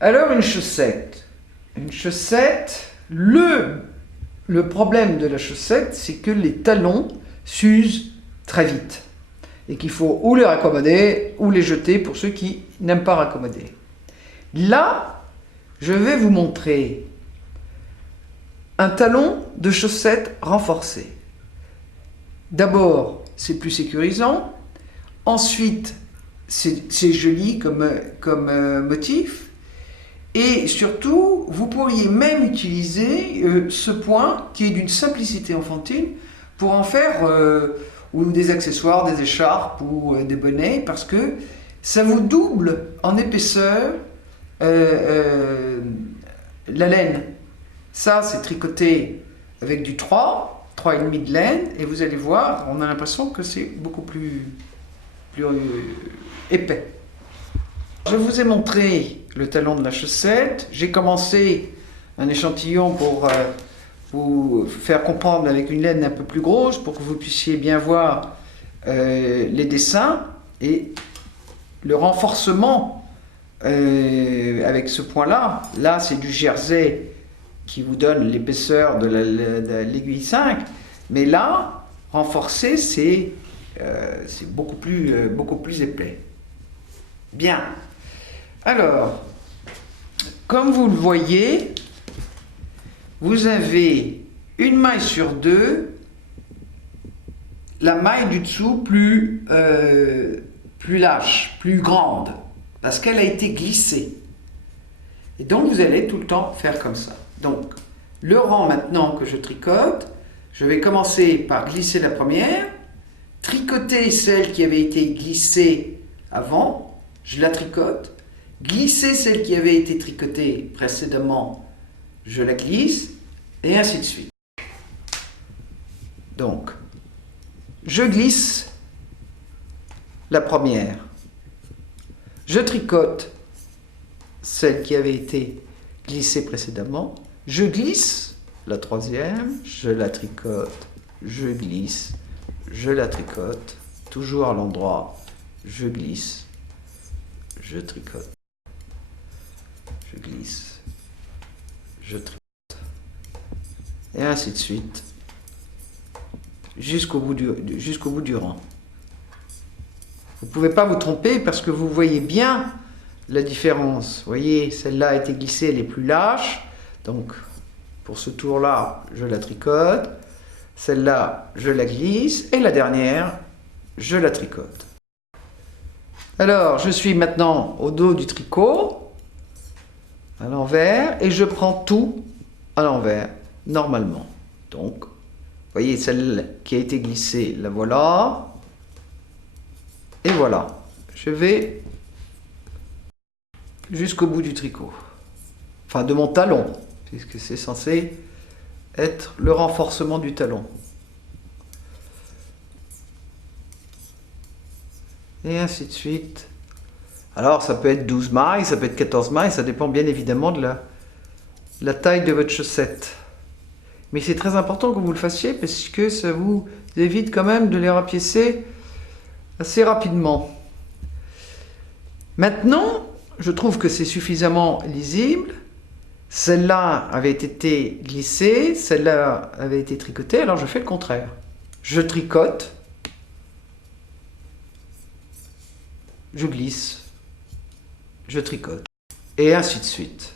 Alors une chaussette. Une chaussette, le problème de la chaussette, c'est que les talons s'usent très vite. Et qu'il faut ou les raccommoder ou les jeter pour ceux qui n'aiment pas raccommoder. Là, je vais vous montrer un talon de chaussette renforcé. D'abord, c'est plus sécurisant. Ensuite, c'est joli comme motif. Et surtout, vous pourriez même utiliser ce point qui est d'une simplicité enfantine pour en faire ou des accessoires, des écharpes ou des bonnets, parce que ça vous double en épaisseur la laine. Ça, c'est tricoté avec du 3,5 de laine, et vous allez voir, on a l'impression que c'est beaucoup plus épais. Je vous ai montré le talon de la chaussette. J'ai commencé un échantillon pour vous faire comprendre avec une laine un peu plus grosse pour que vous puissiez bien voir les dessins et le renforcement avec ce point-là. Là, c'est du jersey qui vous donne l'épaisseur de l'aiguille 5. Mais là, renforcé, c'est beaucoup plus épais. Bien. Alors, comme vous le voyez, vous avez une maille sur deux, la maille du dessous plus lâche, plus grande, parce qu'elle a été glissée. Et donc vous allez tout le temps faire comme ça. Donc, le rang maintenant que je tricote, je vais commencer par glisser la première, tricoter celle qui avait été glissée avant, je la tricote, glisser celle qui avait été tricotée précédemment, je la glisse, et ainsi de suite. Donc, je glisse la première, je tricote celle qui avait été glissée précédemment, je glisse la troisième, je la tricote, je glisse, je la tricote, toujours à l'endroit, je glisse, je tricote, je glisse, je tricote, et ainsi de suite, jusqu'au bout du rang. Vous ne pouvez pas vous tromper parce que vous voyez bien la différence. Vous voyez, celle-là a été glissée, elle est plus lâche. Donc, pour ce tour-là, je la tricote. Celle-là, je la glisse. Et la dernière, je la tricote. Alors, je suis maintenant au dos du tricot, à l'envers, et je prends tout à l'envers, normalement. Donc, vous voyez, celle qui a été glissée, la voilà. Et voilà, je vais jusqu'au bout du tricot, enfin de mon talon, puisque c'est censé être le renforcement du talon. Et ainsi de suite. Alors ça peut être 12 mailles, ça peut être 14 mailles, ça dépend bien évidemment de la taille de votre chaussette. Mais c'est très important que vous le fassiez, parce que ça vous évite quand même de les rapiécer assez rapidement. Maintenant, je trouve que c'est suffisamment lisible. Celle-là avait été glissée, celle-là avait été tricotée, alors je fais le contraire. Je tricote, je glisse, je tricote, et ainsi de suite.